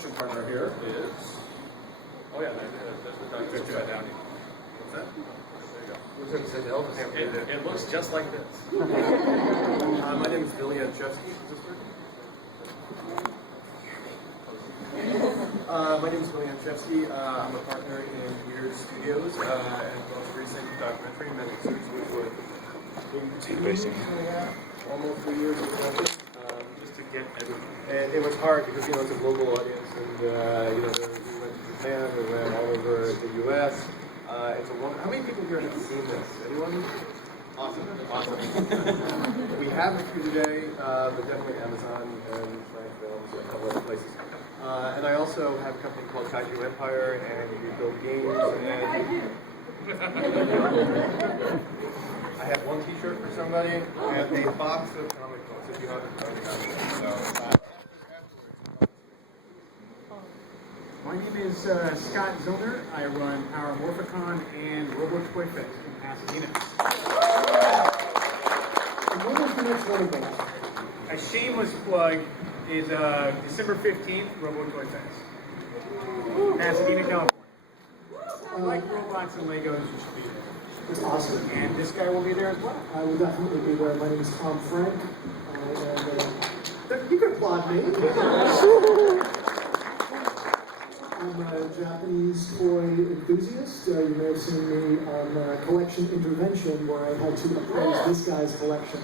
production partner here is... Oh yeah, that's the dog that's upside down. What's that? There you go. It looks just like this. My name is Billy Andrzejewski. My name is Billy Andrzejewski. I'm a partner in Ears Studios and most recent documentary, Magic Suits, which was almost 3 years ago. Just to get everything. And it was hard because, you know, it's a global audience and, you know, we went to Japan, we went all over the U.S. It's a long... How many people here have seen this? Anyone? Awesome. We have a few today, but definitely Amazon and Frank Films and a couple other places. And I also have a company called Kaiju Empire, and we build games. And I have one T-shirt for somebody and a box of comic books if you haven't already got it. My name is Scott Zillner. I run Power Morphicon and Robo Toy Fest in Pasadena. And when is the next one of those? A shameless plug is December 15th, Robo Toy Fest. Pasadena, California. Like robots and Legos, you should be there. It's awesome. And this guy will be there as well. I will definitely be there. My name is Tom Frank. You can applaud me. I'm a Japanese toy enthusiast. You may have seen me on Collection Intervention, where I had to appraise this guy's collection.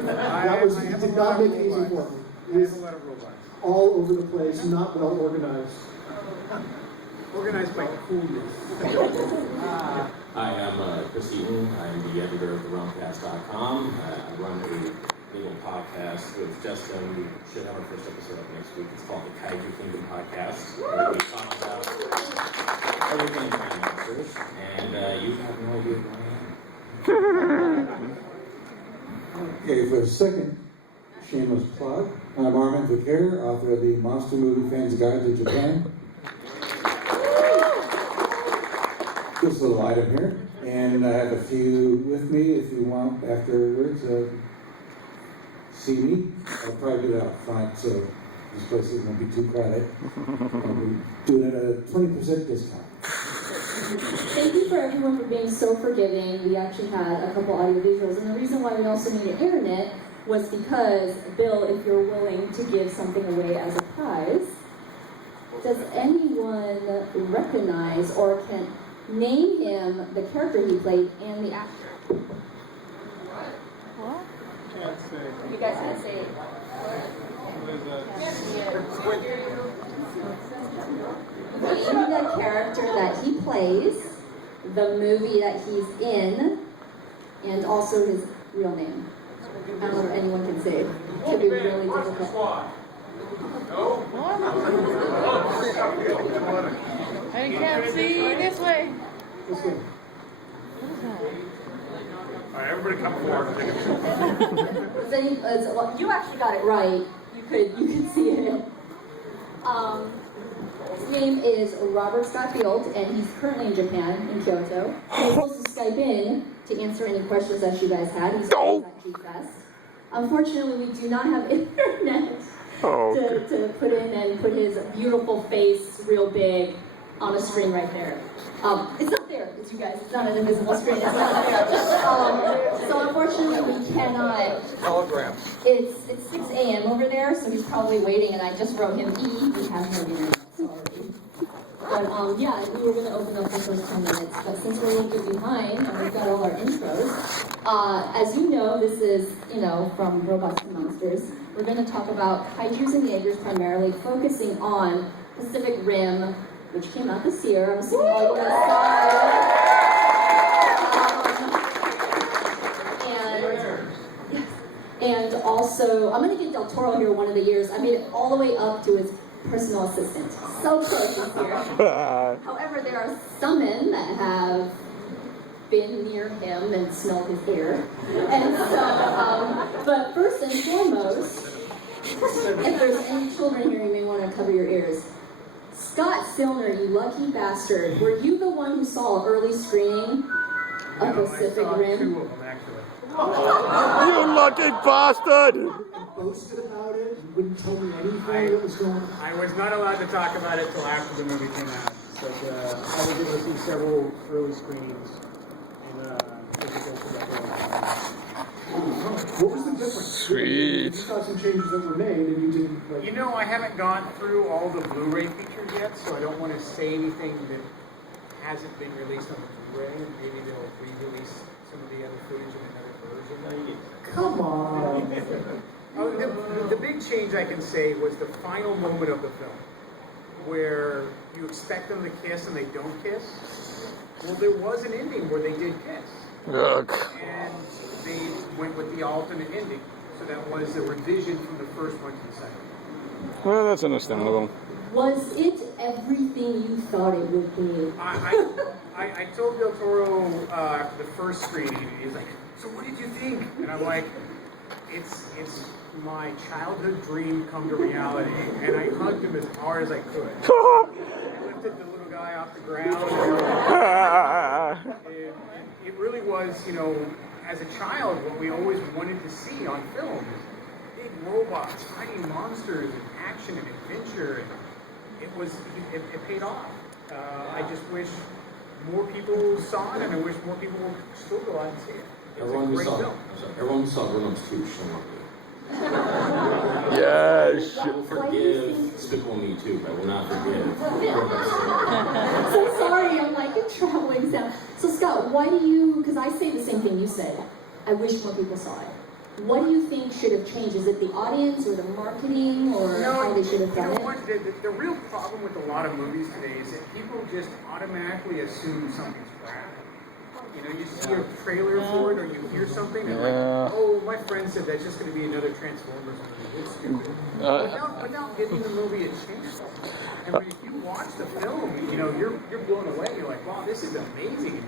It did not make it easy for me. I have a lot of robots. All over the place, not well organized. Organized by coolness. Hi, I'm Chris Eaton. I'm the editor of TheRuncast.com. I run a legal podcast with Justin. We should have our first episode up next week. It's called the Kaiju Kingdom Podcast, where we talk about everything dinosaurs, and you have no idea who I am. Okay, for a second shameless plug, I'm Armin Vicaire, author of the Monster Movie Fans Guide to Japan. Just a little item here, and I have a few with me if you want afterwards. See me. I'll probably do that up front, so this place isn't going to be too crowded. We're doing it at a 20% discount. Thank you for everyone for being so forgiving. We actually had a couple audio visuals, and the reason why we also needed internet was because, Bill, if you're willing to give something away as a prize, does anyone recognize or can name him, the character he played, and the actor? What? Can't say. You guys can say it. Name the character that he plays, the movie that he's in, and also his real name. I don't know if anyone can say it. It could be really difficult. I can't see this way. This way. All right, everybody come forward. Well, you actually got it right. You could see it. His name is Robert Scott Field, and he's currently in Japan, in Kyoto. He's supposed to Skype in to answer any questions that you guys had. He's always at G-Fest. Unfortunately, we do not have internet to put in and put his beautiful face real big on a screen right there. It's not there, it's you guys. It's not an invisible screen. It's not there. So unfortunately, we cannot. Hologram. It's 6 a.m. over there, so he's probably waiting, and I just wrote him E. We have no internet, sorry. But yeah, we were going to open up the first 10 minutes, but since we're a little bit behind and we've got all our intros, as you know, this is, from Robots to Monsters. We're going to talk about kaijus and Jaegers primarily, focusing on Pacific Rim, which came out this year. I'm assuming all you guys saw it. And also, I'm going to get Del Toro here one of the years. I made it all the way up to his personal assistant. So close this year. However, there are some men that have been near him and smelled his hair. And so, but first and foremost, if there's any children here, you may want to cover your ears. Scott Zillner, you lucky bastard, were you the one who saw early screening of Pacific Rim? Two of them, actually. You lucky bastard! and boasted about it. You wouldn't tell me anything that was going on. I was not allowed to talk about it till after the movie came out. But I was able to see several early screenings. And What was the difference? Sweet. You saw some changes that were made, and you didn't like. you know, I haven't gone through all the Blu-ray features yet, so I don't want to say anything that hasn't been released on the Blu-ray. Maybe they'll re-release some of the other footage in another version. Come on. Oh, the big change I can say was the final moment of the film, where you expect them to kiss and they don't kiss. Well, there was an ending where they did kiss, Ugh. and they went with the alternate ending. So that was a revision from the first one to the second. Well, that's understandable. Was it everything you thought it would be? I told Del Toro after the first screening, and he was like, "So what did you think?" And I'm like, "It's my childhood dream come to reality." And I hugged him as hard as I could. I lifted the little guy off the ground. It really was, you know, as a child, what we always wanted to see on film is big robots fighting monsters and action and adventure. And it paid off. I just wish more people saw it, and I wish more people would still go out and see it. It's a great film. Everyone who saw Grownups 2 should not Yes. I will forgive Despicable Me 2, but I will not forgive Grownups 2. So sorry, I'm like a traveling sound. So Scott, why do you, because I say the same thing you said, I wish more people saw it. What do you think should have changed? Is it the audience or the marketing or how they should have done it? What? The real problem with a lot of movies today is that people just automatically assume something's crap. You know, you see a trailer for it or you hear something and like, oh, my friend said that's just going to be another Transformers movie. It's stupid. Without giving the movie a chance. And when you watch the film, you know, you're blown away. You're like, wow, this is amazing.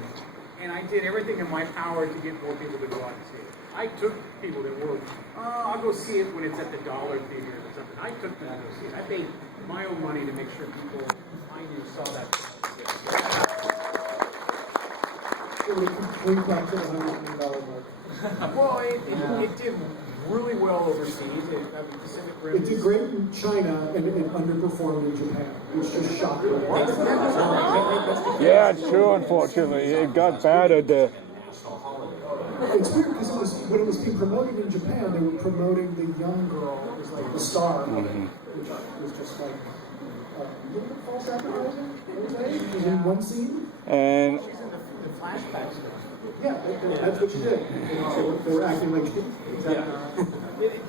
And I did everything in my power to get more people to go out and see it. I took people that were, I'll go see it when it's at the dollar theater or something. I took them to go see it. I paid my own money to make sure people I knew saw that. It would complete back to the $100 million mark. Well, it did really well overseas. Pacific Rim. It did great in China, and it underperformed in Japan, which just shocked me. Yeah, it's true, unfortunately. It got bad at the... It's weird because when it was being promoted in Japan, they were promoting the young girl as like the star of it, which was just like a little bit false advertising. She's in one scene. And... She's in the flashback stuff. Yeah, that's what she did. They were acting like exactly.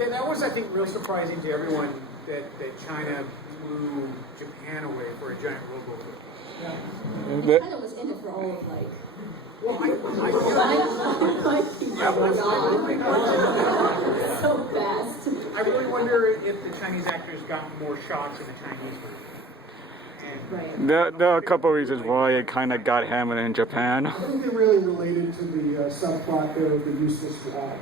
That was, I think, real surprising to everyone that China blew Japan away for a giant robo. I kind of was in it for all of like. Well, So fast. I really wonder if the Chinese actors got more shots in the Chinese version. Right. There are a couple of reasons why it kind of got hammered in Japan. I think they really related to the subplot there of the useless fly.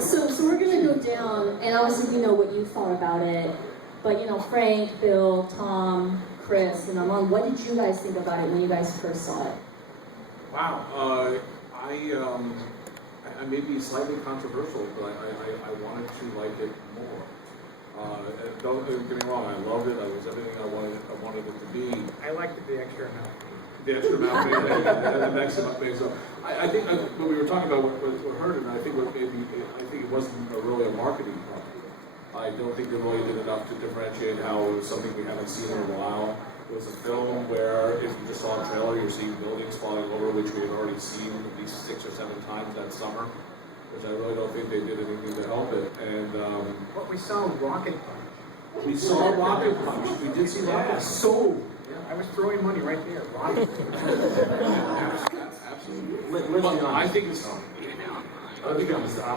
So we're gonna go down, and obviously we know what you thought about it, but you know, Frank, Bill, Tom, Chris, and Armand, what did you guys think about it when you guys first saw it? Wow. I may be slightly controversial, but I wanted to like it more. Don't get me wrong, I loved it. It was everything I wanted it to be. I liked the extra amount. The extra amount and the extra amount. So I think when we were talking about what hurt it, I think it wasn't really a marketing problem. I don't think they really did enough to differentiate how it was something we haven't seen in a while. It was a film where if you just saw a trailer, you're seeing buildings falling over, which we had already seen at least 6 or 7 times that summer, which I really don't think they did anything to help it. And What we saw Rocket Punch. we saw Rocket Punch. We did see Rocket Punch. Sold. I was throwing money right there. Rocket Punch. Absolutely. But I think it's. I'm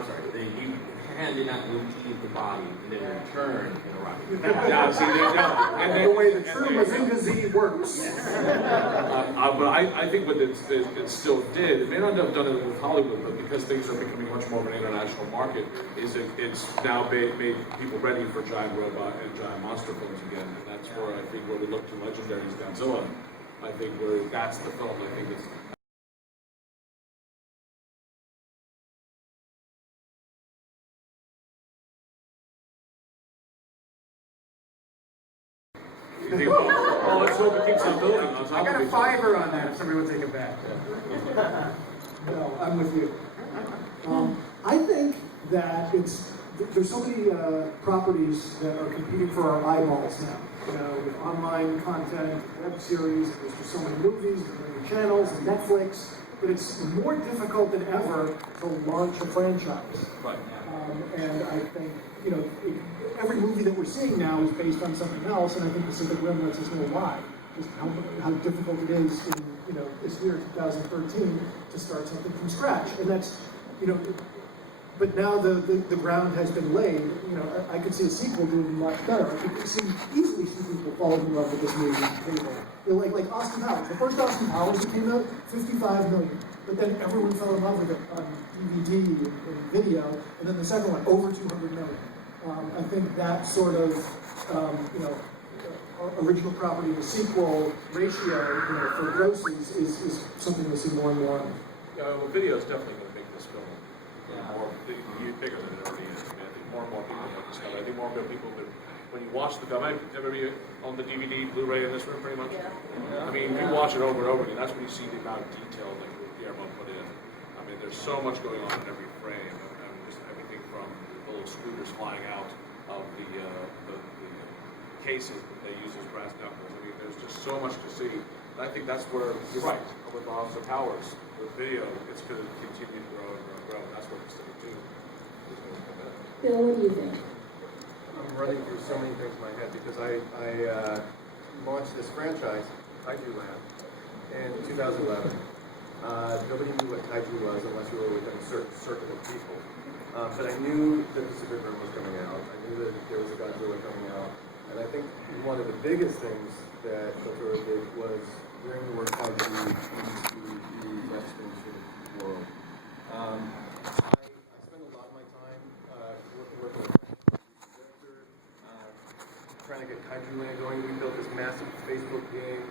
sorry. hand did not leave the body and then return in a rocket. Yeah, see, and then, The way the true Mazinga Z works. but I think what it still did, it may not have done it with Hollywood, but because things are becoming much more of an international market, it's now made people ready for giant robot and giant monster films again, and that's where I think where we look to Legendary's Godzilla. I think where that's the film. I think it's. You think, well, let's hope it keeps on building. I got a fiver on that if somebody would take it back. No, I'm with you. I think that there's so many properties that are competing for our eyeballs now. You know, with online content, web series, there's just so many movies, there's many channels, and Netflix, that it's more difficult than ever to launch a franchise. Right. And I think, you know, every movie that we're seeing now is based on something else, and I think Pacific Rim lets us know why. Just how difficult it is in, you know, this year, 2013, to start something from scratch. And that's, you know, but now the ground has been laid. You know, I could see a sequel doing much better. I could easily see people falling in love with this movie. You know, like Austin Powers. The first Austin Powers that came out, 55 million. But then everyone fell in love with it on DVD and video. And then the second one, over 200 million. I think that sort of, you know, original property to sequel ratio, you know, for grosses is something we see more and more of. Well, video is definitely going to make this film bigger than it already is. I mean, I think more and more people have discovered. I think more and more people, when you watch the film, everybody on the DVD, Blu-ray in this room, pretty much. Yeah. I mean, you watch it over and over again. That's when you see the amount of detail that Guillermo put in. I mean, there's so much going on in every frame, and just everything from the little scooters flying out of the cases that they use as brass knuckles. I mean, there's just so much to see. And I think that's where you're right. With Austin Powers, with video, it's going to continue to grow and grow and grow. And that's what it's going to do. Bill, what do you think? I'm running through so many things in my head because I launched this franchise, Kaiju Land, in 2011. Nobody knew what Kaiju was unless you were within a certain circle of people. But I knew that Pacific Rim was coming out. I knew that there was a Godzilla coming out. And I think one of the biggest things that Totoro did was bring the word Kaiju into the next-generation world. I spend a lot of my time working with trying to get Kaiju Land going. We built this massive Facebook game.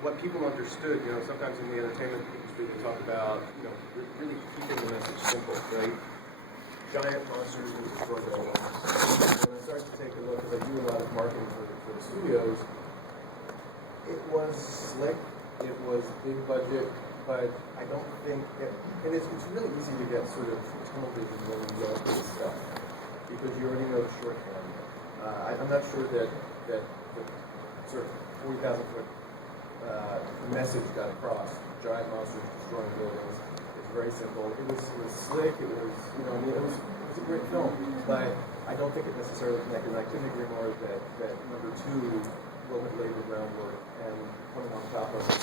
What people understood, you know, sometimes in the entertainment industry they talk about, you know, really keeping the message simple, right? Giant monsters will destroy the world. When I started to take a look, because I do a lot of marketing for the studios, it was slick, it was big budget, but I don't think, and it's really easy to get sort of tunnel vision when you go into this stuff, because you already know the shorthand. I'm not sure that the sort of 40,000 foot message got across. Giant monsters destroying buildings. It's very simple. It was slick. It was, you know, I mean, it was a great film, but I don't think it necessarily connected. And I couldn't agree more that number two will have laid the groundwork, and coming on top of it,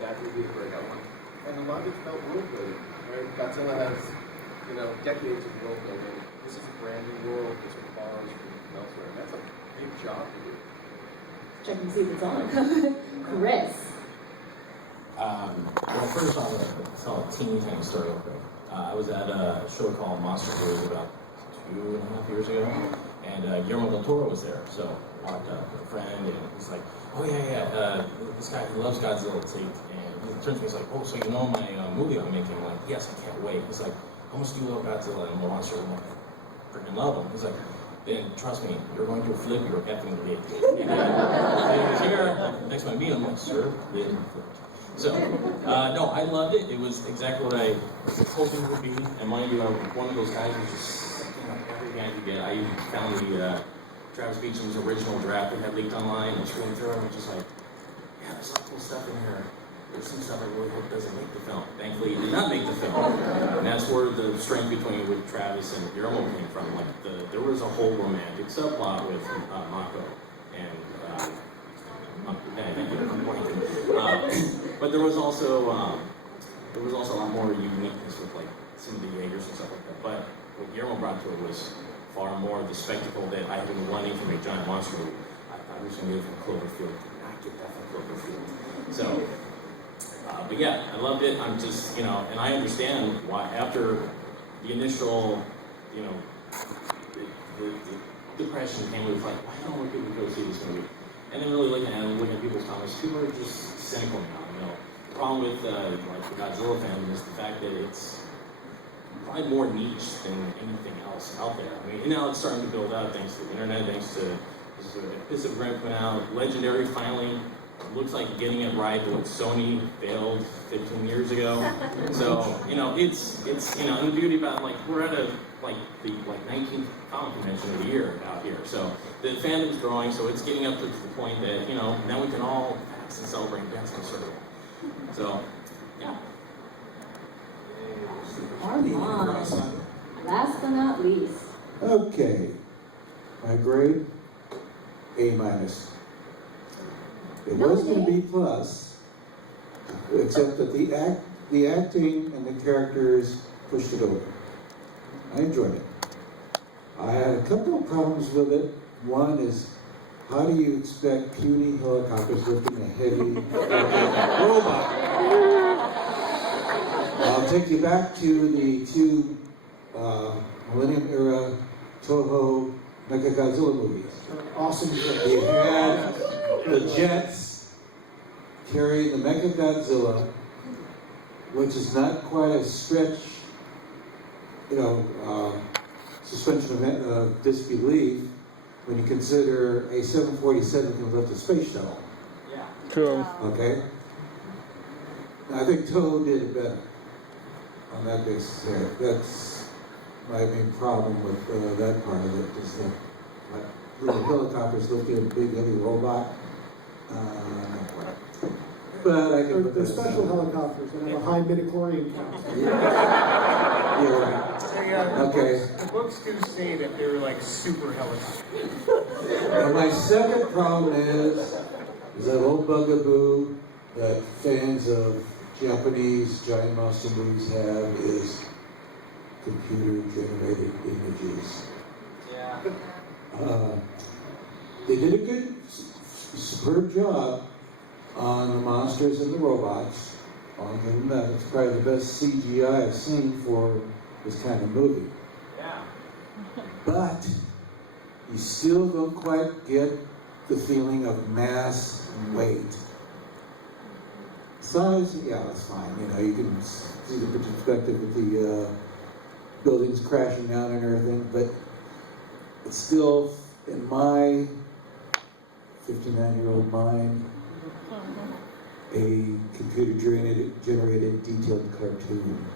that would be a great one. And a lot of it's about world building, right? Godzilla has, you know, decades of world building. This is a brand new world. This requires from elsewhere, and that's a big job to do. Check and see if it's on. Chris. When I first saw a teeny tiny story real quick, I was at a show called Monster Tours about 2.5 years ago, and Guillermo del Toro was there. So I walked up with a friend, and he's like, "Oh yeah, this guy he loves Godzilla." And he turns to me, he's like, "Oh, so you know my movie I'm making?" I'm like, "Yes, I can't wait." He's like, "How much do you love Godzilla and Monster?" I'm like, "I freaking love him." He's like, "Then trust me, you're going to flip your effing lid." And he was here next to me, I'm like, "Sir, lid flipped." So, no, I loved it. It was exactly what I was hoping it would be. And mind you, one of those guys who just sucking up every hand you get. I even found the Travis Beecham's original draft that had leaked online and screen through it, and just like, yeah, there's a lot of cool stuff in here. There's some stuff I really hope doesn't make the film. Thankfully, it did not make the film. And that's where the strength between with Travis and Guillermo came from. Like, there was a whole romantic subplot with Mako and thank you for pointing. But there was also a lot more uniqueness with like some of the Jaegers and stuff like that. But what Guillermo brought to it was far more of the spectacle that I have been wanting from a giant monster movie. I was going to get it from Cloverfield. Did not get that from Cloverfield. So, but yeah, I loved it. I'm just, and I understand why after the initial, the depression came, it was like, why don't more people go see this movie? And then really looking at it, looking at people's comments, people are just cynical now. The problem with like the Godzilla fandom is the fact that it's probably more niche than anything else out there. I mean, and now it's starting to build out thanks to the internet, thanks to Pacific Rim coming out. Legendary finally looks like getting it right, but Sony failed 15 years ago. So, it's and the beauty about we're at the 19th comic convention of the year out here. So the fandom's growing, so it's getting up to the point that, now we can all pass and celebrate dance in a circle. So, yeah. Armand. Last but not least. Okay, my grade, A-. It was going to be plus, except that the acting and the characters pushed it over. I enjoyed it. I had a couple of problems with it. One is, how do you expect puny helicopters lifting a heavy robot? I'll take you back to the two Millennium era Toho Mechagodzilla movies. Awesome. You had the jets carrying the Mechagodzilla, which is not quite a stretch, suspension of disbelief when you consider a 747 can lift a space shuttle. Yeah. True. Okay? Now, I think Toho did it better on that basis there. That's my main problem with that part of it, is that little helicopters lifting a big heavy robot. But I can put They're that special aside. helicopters that have a high midichlorian count. You're right. Okay. The books do say that they're like super helicopters. Now, my second problem is that old bugaboo that fans of Japanese giant monster movies have is computer-generated images. Yeah. They did a good, superb job on the monsters and the robots. I'll give them that. It's probably the best CGI I've seen for this kind of movie. Yeah. But you still don't quite get the feeling of mass and weight. Size, yeah, that's fine. You can see the perspective with the buildings crashing down and everything, but it's still, in my 59-year-old mind, a computer-generated detailed cartoon.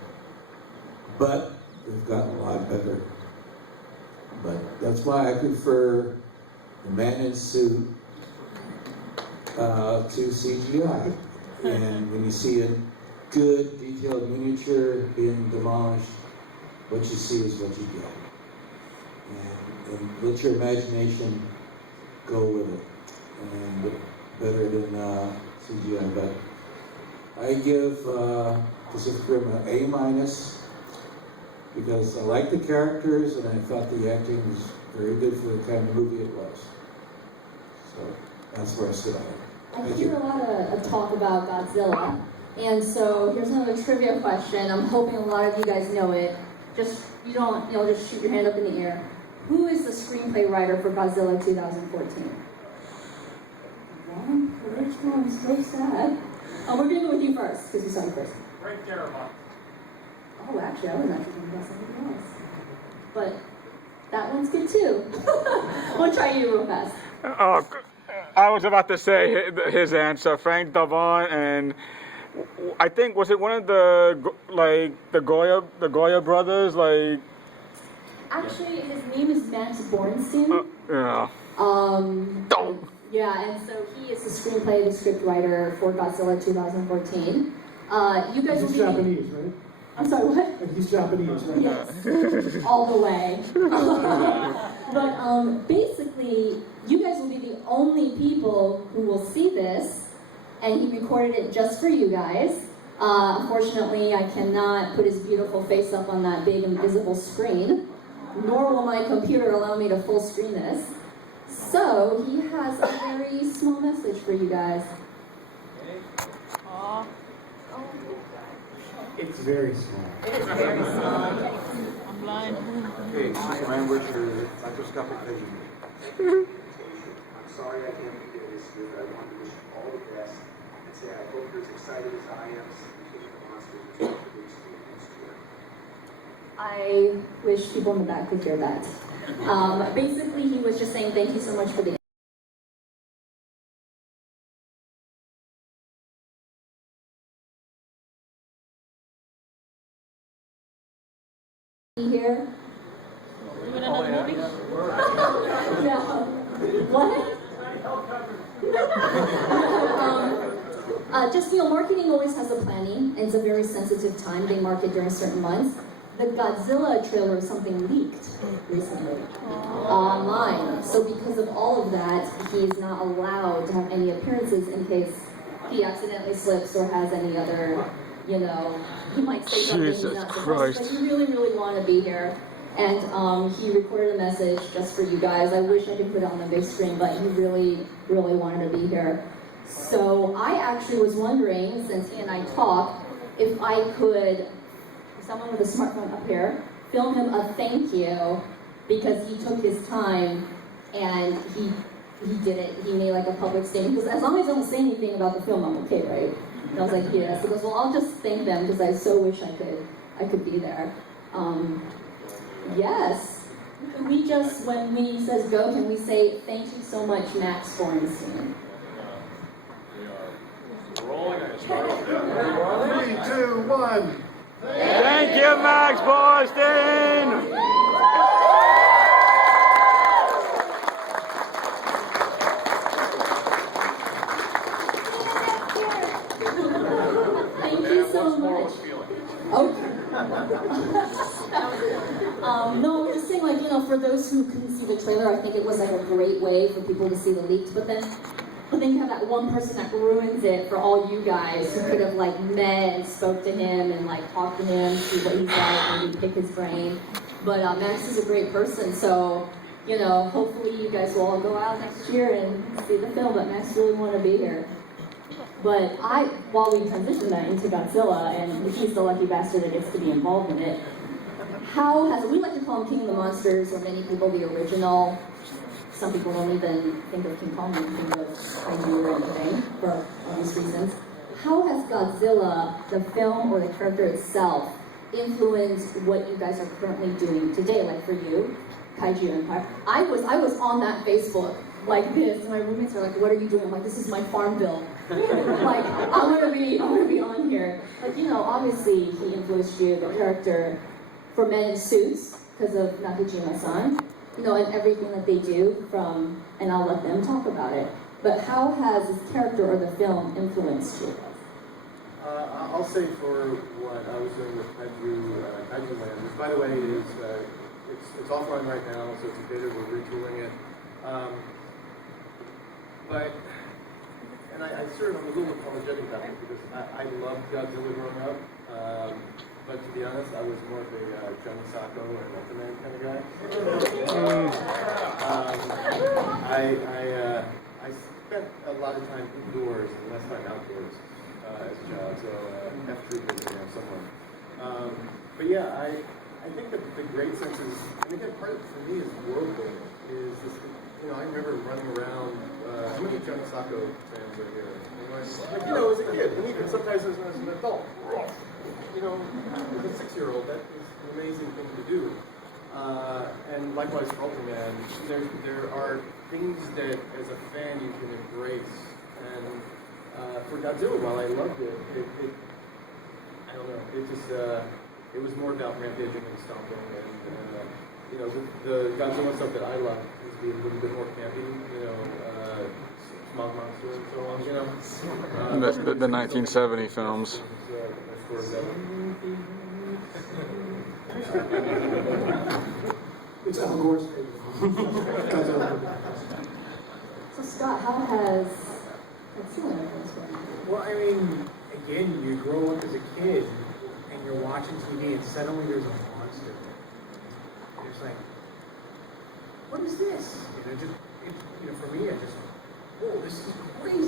But they've gotten a lot better. But that's why I prefer the man in suit to CGI. And when you see a good detailed miniature being demolished, what you see is what you get. And let your imagination go with it. And better than CGI. But I give Pacific Rim an A- because I like the characters and I thought the acting was very good for the kind of movie it was. So that's where I sit on it. I Thank hear you. a lot of talk about Godzilla, and so here's another trivia question. I'm hoping a lot of you guys know it. Just you don't, just shoot your hand up in the air. Who is the screenplay writer for Godzilla 2014? Wrong. Which one? I'm so sad. We're gonna go with you first because we saw you first. Right there, Mark. Oh, actually, I was actually thinking about something else. But that one's good too. We'll try you real fast. I was about to say his answer, Frank Davon, and I think, was it one of the Goya brothers, Actually, his name is Max Bornstein. yeah. Yeah, and so he is the screenplay, the script writer for Godzilla 2014. You guys will He's be. Japanese, right? I'm sorry, what? And he's Japanese, right? Yes, all the way. But basically, you guys will be the only people who will see this, and he recorded it just for you guys. Unfortunately, I cannot put his beautiful face up on that big invisible screen, nor will my computer allow me to full screen this. So he has a very small message for you guys. Aw. It's very small. It is very small. I'm blind. Okay, Superman, where's your microscopic vision? I'm sorry I can't be there this year, but I want to wish you all the best and say I hope you're as excited as I am to see King of the Monsters as well next year. I wish people in the back could hear that. Basically, he was just saying thank you so much for the here. You in another movie? Yeah. What? Just, marketing always has a planning, and it's a very sensitive time. They market during certain months. The Godzilla trailer of something leaked recently online. So because of all of that, he's not allowed to have any appearances in case he accidentally slips or has any other, he might say something he's Jesus not supposed Christ. to, but he really, really want to be here. And he recorded a message just for you guys. I wish I could put it on the big screen, but he really, really wanted to be here. So I actually was wondering, since he and I talk, if I could, someone with a smartphone up here, film him a thank you, because he took his time and he did it. He made like a public statement, because as long as I don't say anything about the film, I'm okay, right? And I was like, yes. He goes, well, I'll just thank them, because I so wish I could be there. Yes. Can we just, when he says go, can we say thank you so much, Max Borenstein? Rolling. 3, 2, 1. Thank you, Max Boston! Thank you so much. Okay. No, I was just saying, for those who couldn't see the trailer, I think it was like a great way for people to see the leaks. But then you have that one person that ruins it for all you guys who could have met and spoke to him and talked to him, see what he's like, maybe pick his brain. But Max is a great person, so hopefully you guys will all go out next year and see the film. But Max really want to be here. But while we transition that into Godzilla, and he's the lucky bastard that gets to be involved in it, we like to call him King of the Monsters, or many people the original. Some people don't even think of King Kong and think of kaiju or anything, for obvious reasons. How has Godzilla, the film or the character itself, influenced what you guys are currently doing today? Like for you, Kaiju Empire. I was on that Facebook like this. My roommates are like, "What are you doing?" I'm like, "This is my farm bill." I want to be on here. Obviously he influenced you, the character, for Men in Suits because of Nakajima-san. And everything that they do and I'll let them talk about it. But how has this character or the film influenced you? I'll say for what I was doing with Kaiju Land, which by the way it's offline right now, so it's a beta, we're retooling it. And I sort of, I'm a little apologetic about it because I loved Godzilla growing up. But to be honest, I was more of a Johnny Sacco or Ultraman kind of guy. I spent a lot of time indoors and less time outdoors as a child, so F3 was somewhere. But yeah, I think that the great sense is, and again, part of it for me is world building. Is this, I remember running around. How many Johnny Sacco fans are here? As a kid, and even sometimes as an adult. As a 6-year-old, that is an amazing thing to do. And likewise for Ultraman, there are things that as a fan you can embrace. And for Godzilla, while I loved it, I don't know, it was more about rampaging and stomping. And, the Godzilla stuff that I love is being a little bit more campy, Smog Monster and so on, The 1970 films. It's Al Gore's So Scott, how has Godzilla influenced you? Well, again, you grow up as a kid and you're watching TV and suddenly there's a monster. And it's like, what is this? You know, for me, I just, whoa, this is crazy.